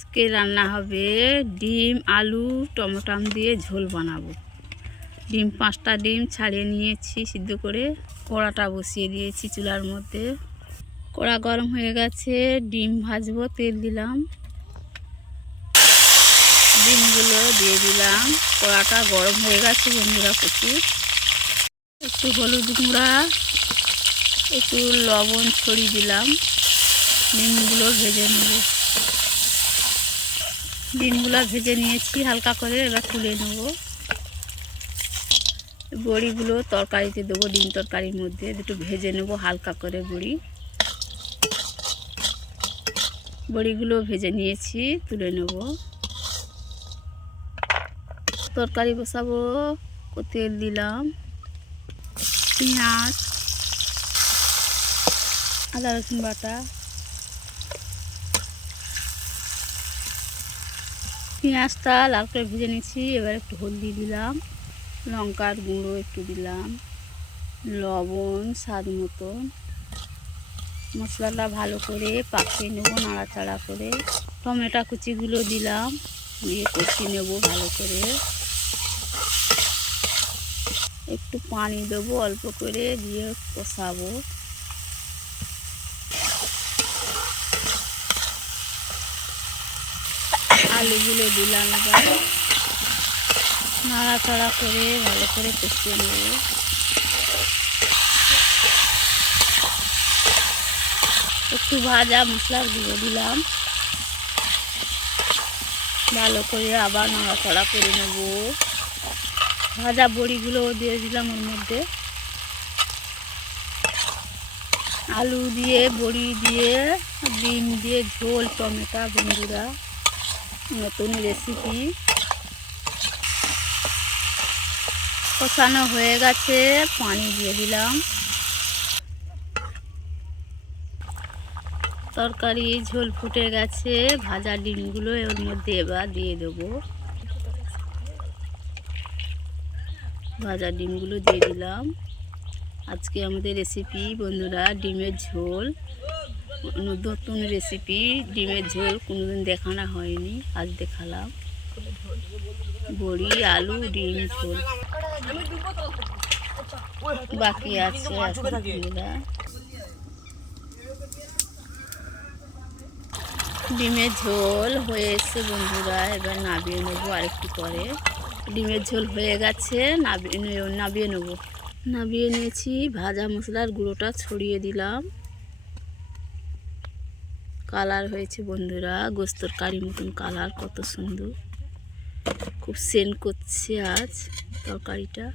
আজকে রান্না হবে ডিম আলু টমেটো দিয়ে ঝোল বানাবো। ডিম 5টা ডিম ছাড়িয়ে নিয়েছি সিদ্ধ করে। কড়াটা বসিয়ে দিয়েছি চুলার মধ্যে। কড়া গরম হয়ে গেছে, ডিম ভাজবো। তেল দিলাম, ডিমগুলো দিয়ে দিলাম। কড়াটা গরম হয়ে গেছে বন্ধুরা প্রচুর। একটু হলুদ গুঁড়া, একটু লবণ ছড়িয়ে দিলাম। ডিমগুলো ভেজে নেব। ডিমগুলো ভেজে নিয়েছি হালকা করে, এবার তুলে নেব। বড়িগুলো তরকারিতে দেবো, ডিম তরকারির মধ্যে একটু ভেজে নেব হালকা করে। বড়িগুলো ভেজে নিয়েছি, তুলে নেব। তরকারি বসাবো। তেল দিলাম, পেঁয়াজ, আদা রসুন বাটা, পেঁয়াজটা লাল করে ভেজে নিয়েছি। এবার একটু হলদি দিলাম, লঙ্কার গুঁড়ো একটু দিলাম, লবণ স্বাদ মতন। মশলাটা ভালো করে পাকিয়ে নেব নাড়াচাড়া করে। টমেটো কুচিগুলো দিলাম, দিয়ে কষিয়ে নেব ভালো করে। একটু পানি দেবো অল্প করে, দিয়ে কষাবো। আলুগুলো দিলাম, এবার নাড়াচাড়া করে ভালো করে কষিয়ে নেব। একটু ভাজা মশলার গুঁড়ো দিলাম, ভালো করে আবার নাড়াচাড়া করে নেব। ভাজা বড়িগুলো দিয়ে দিলাম ওর মধ্যে। আলু দিয়ে, বড়ি দিয়ে, ডিম দিয়ে ঝোল টমেটো। বন্ধুরা, নতুন রেসিপি। কষানো হয়ে গেছে, পানি দিয়ে দিলাম। তরকারি ঝোল ফুটে গেছে, ভাজা ডিমগুলো এর মধ্যে এবার দিয়ে দেবো। ভাজা ডিমগুলো দিয়ে দিলাম। আজকে আমাদের রেসিপি বন্ধুরা ডিমের ঝোল। নতুন রেসিপি, ডিমের ঝোল কোনোদিন দেখানো হয়নি, আজ দেখালাম। বড়ি আলু ডিম ঝোল বাকি আছে বন্ধুরা। ডিমের ঝোল হয়ে এসছে বন্ধুরা, এবার নামিয়ে নেবো আরেকটু পরে। ডিমের ঝোল হয়ে গেছে, নামিয়ে নেব। নামিয়ে নিয়েছি, ভাজা মশলার গুঁড়োটা ছড়িয়ে দিলাম। কালার হয়েছে বন্ধুরা, গোস্তের কারি মতন কালার, কত সুন্দর। খুব সেন্ট করছে আজ তরকারিটা।